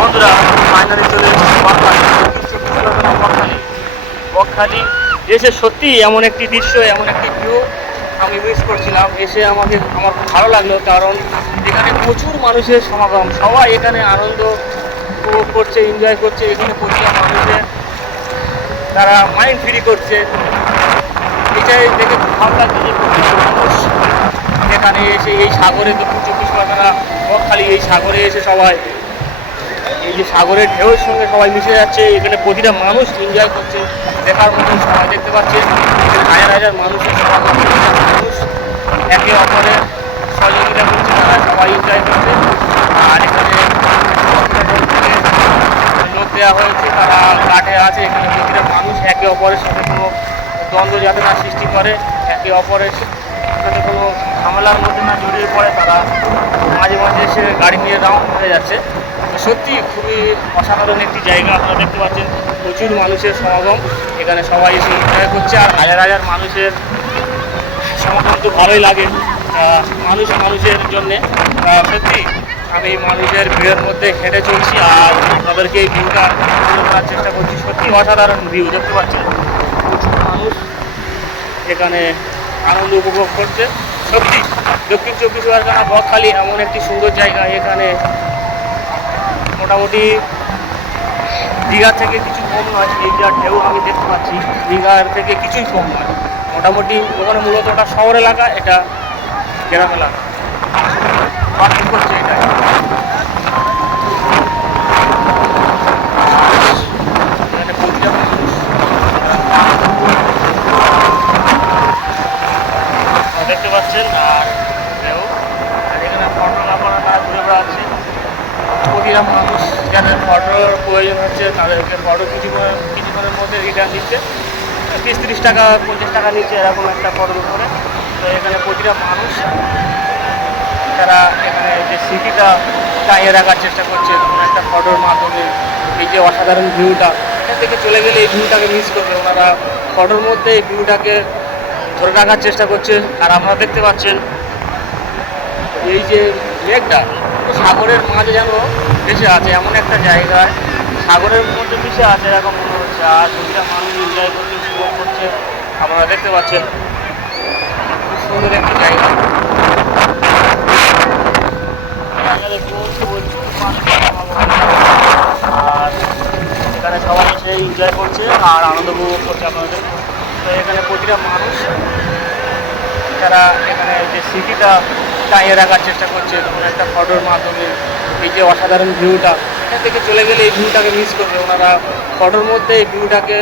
বন্ধুরা ফাইনালি চলে বকখালি বকখালি। বকখালি এসে সত্যি এমন একটি দৃশ্য, এমন একটি ভিউ আমি মিস করছিলাম। এসে আমাকে, আমার ভালো লাগল কারণ এখানে প্রচুর মানুষের সমাগম। সবাই এখানে আনন্দ উপভোগ করছে এনজয় করছে, এখানে প্রচুর মানুষের তারা মাইন্ড ফ্রি করছে। এটাই দেখে ভালো লাগছে যে প্রচুর মানুষ এখানে এসে এই সাগরে দক্ষিণ চব্বিশ পরগনা, বকখালি এই সাগরে এসে সবাই যে সাগরের ঢেউয়ের সঙ্গে সবাই মিশে যাচ্ছে, এখানে প্রতিটা মানুষ এনজয় করছে, দেখার মতন সবাই দেখতে পাচ্ছে। হাজার হাজার মানুষের মানুষ, একে অপরের সহযোগিতা করছে, তারা সবাই এনজয় করছে। আর এখানে লোক দেওয়া হয়েছে, তারা কাঠে আছে, এখানে প্রতিটা মানুষ একে অপরের সাথে কোনো দ্বন্দ্ব যাতে না সৃষ্টি করে, একে অপরের সাথে কোনো ঝামেলার মধ্যে না জড়িয়ে পড়ে তারা মাঝে মাঝে এসে গাড়ি নিয়ে রাউন্ড হয়ে যাচ্ছে। সত্যি খুবই অসাধারণ একটি জায়গা, আপনারা দেখতে পাচ্ছেন প্রচুর মানুষের সমাগম। এখানে সবাই এসে এনজয় করছে আর হাজার হাজার মানুষের সমাগম তো ভালোই লাগে মানুষ মানুষের জন্যে। সত্যি আমি মানুষের ভিড়ের মধ্যে হেঁটে চলছি আর তাদেরকে এই ভিউটা ধরার চেষ্টা করছি। সত্যি অসাধারণ ভিউ, দেখতে পাচ্ছেন? প্রচুর মানুষ এখানে আনন্দ উপভোগ করছে। সত্যি, দক্ষিণ চব্বিশ পরগনা বকখালি এমন একটি সুন্দর জায়গা, এখানে মোটামুটি দীঘা থেকে কিছু কম নয় এই যা ঢেউ আমি দেখতে পাচ্ছি। দীঘার থেকে কিছুই কম নয়। মোটামুটি ওখানে মূলত ওটা শহর এলাকা, এটা গ্রাম এলাকা হচ্ছে এটাই এখানে প্রতিটা মানুষ আহ, আর ঢেউ আর এখানে ফটো আপনারা তারা ঘুরে বেড়াচ্ছে। প্রতিটা মানুষ যাদের ফটোর প্রয়োজন হচ্ছে তাদেরকে ফটো কিছু কিছুক্ষণের মধ্যে রিটার্ন দিচ্ছে। তিরিশ টাকা পঞ্চাশ টাকা নিচ্ছে এরকম একটা ফটোর উপরে। তো এখানে প্রতিটা মানুষ তারা এখানে যে স্মৃতিটা টাইয়ে রাখার চেষ্টা করছে কোনো একটা ফটোর মাধ্যমে এই যে অসাধারণ ভিউটা এখান থেকে চলে গেলে এই ভিউটাকে মিস করবে। ওনারা ফটোর মধ্যে এই ভিউটাকে ধরে রাখার চেষ্টা করছে, আর আপনারা দেখতে পাচ্ছেন এই যে লেকটা, সাগরের মাঝে যেন ভেসে আছে এমন একটা জায়গায়। সাগরের মধ্যে মিশে আছে এরকম মনে হচ্ছে, আর প্রতিটা মানুষ এনজয় করছে, উপভোগ করছে। আপনারা দেখতে পাচ্ছেন, খুব সুন্দর একটা জায়গা। আর এখানে সবাই এসে এনজয় করছে আর আনন্দ উপভোগ করছে আপনাদের। তো এখানে প্রতিটা মানুষ তারা এখানে যে স্মৃতিটা টাঙিয়ে রাখার চেষ্টা করছে কোনো একটা ফটোর মাধ্যমে এই যে অসাধারণ ভিউটা এখান থেকে চলে গেলে এই ভিউটাকে মিস করবে। ওনারা ফটোর মধ্যে এই ভিউটাকে